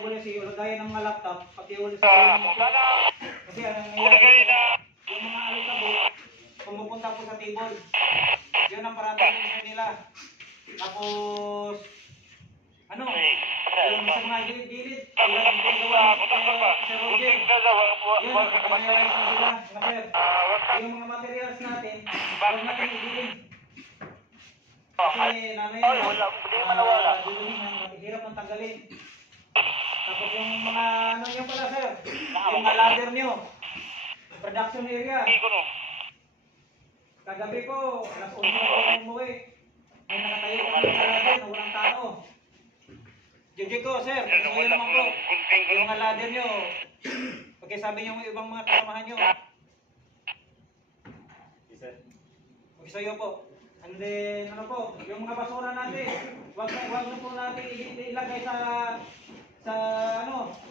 PWC, gaya ng mga laptop, PWC, kasi ano nangyayari, yung mga alikabok, pumupunta po sa table. Yun ang parating nila. Tapos, ano, yung sa mga gilid-gilid, tulad ng pinagawa sa Roger. Yun, nakakanayalis na sila, mga sir. Yung mga materials natin, huwag natin igilid. Kasi nanay yun, duluhin, hirap ng tanggalin. Tapos yung mga, ano nyo pala sir, yung mga ladder nyo, production area. Kagabi po, alas 11 na po umuwi. May nakatayo ko sa ladder na walang tao. Jujy ko sir, pasuyo naman po. Yung mga ladder nyo, pagkasabi nyo yung ibang mga kasamahan nyo. Pagkasayo po. And then, ano po, yung mga basura natin, wag na po natin ilagay sa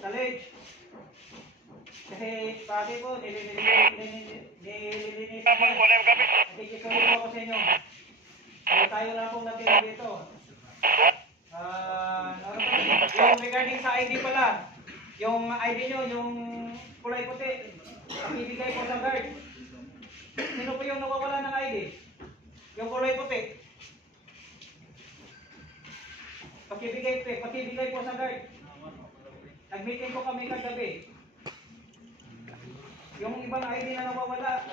ledge. Kasi pati po, nililinis ako. Nakikisulit po ako sa inyo. Kaya tayo lang po natin dito. Yung regarding sa ID pala, yung ID nyo, yung kulay puti, pakibigay po sa guard. Sino po yung nawawala ng ID? Yung kulay puti. Pakibigay po sa guard. Nag-meeting po kami kagabi. Yung ibang ID na nawawala,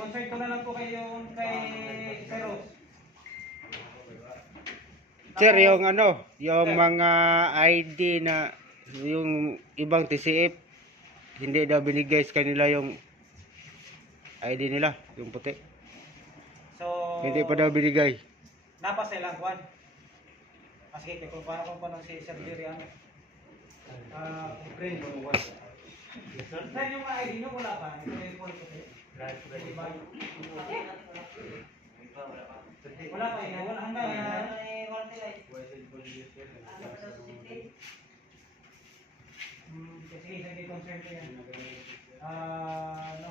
concern ko na lang po kay Seros. Sir, yung ano, yung mga ID na yung ibang TCF, hindi daw binigay sa kanila yung ID nila, yung puti. So, Hindi pa daw binigay. napas nilang kwan. Kasi kung paano si Sir Jerry ano. Friend mo mo. Saan yung ID nyo wala pa? Ito yung call ko. Wala pa yun. Wala hanggang sige, hindi concern ko yan. Ano?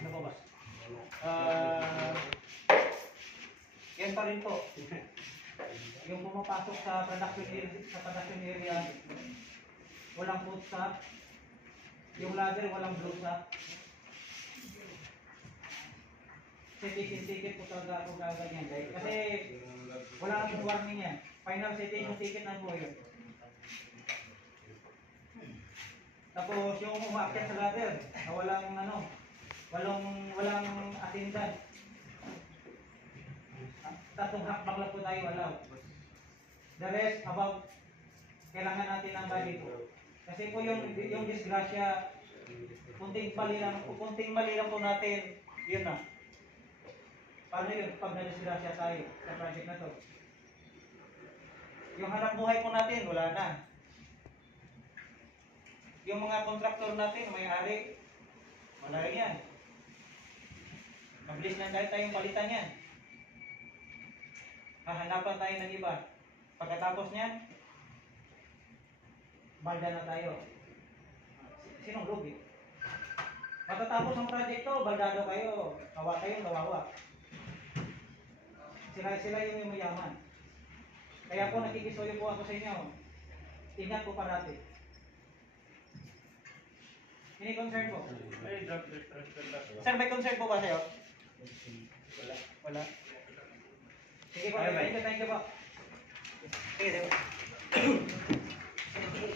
Ano po boss? Yan pa rin po. Yung pumapasok sa production area, walang food stop. Yung ladder, walang blue stop. Ticket po talaga kung gaganyan. Kasi wala na pong warning yan. Final setting yung ticket na po yun. Tapos yung umakyat sa ladder, na walang attendant. Tatlong hakbang lang po tayo alaw. The rest about kailangan natin ng body po. Kasi po yung disgrasya, kunting mali lang po natin, yun na. Paano yun pag na-disgrasya tayo sa project na to? Yung hanap buhay po natin, wala na. Yung mga kontraktor natin, may-ari, wala rin yan. Mabilis na dahil tayong palitan yan. Hahanapan tayo ng iba. Pagkatapos niyan, balda na tayo. Sinong lugi? Matatapos ang project to, baldado kayo. Kawa kayo, kawawa. Sila yung mayaman. Kaya po nakikisuyo po ako sa inyo. Ingat po parati. Any concern po? Sir, may concern po ba sa'yo? Wala. Sige po, thank you po. Sige,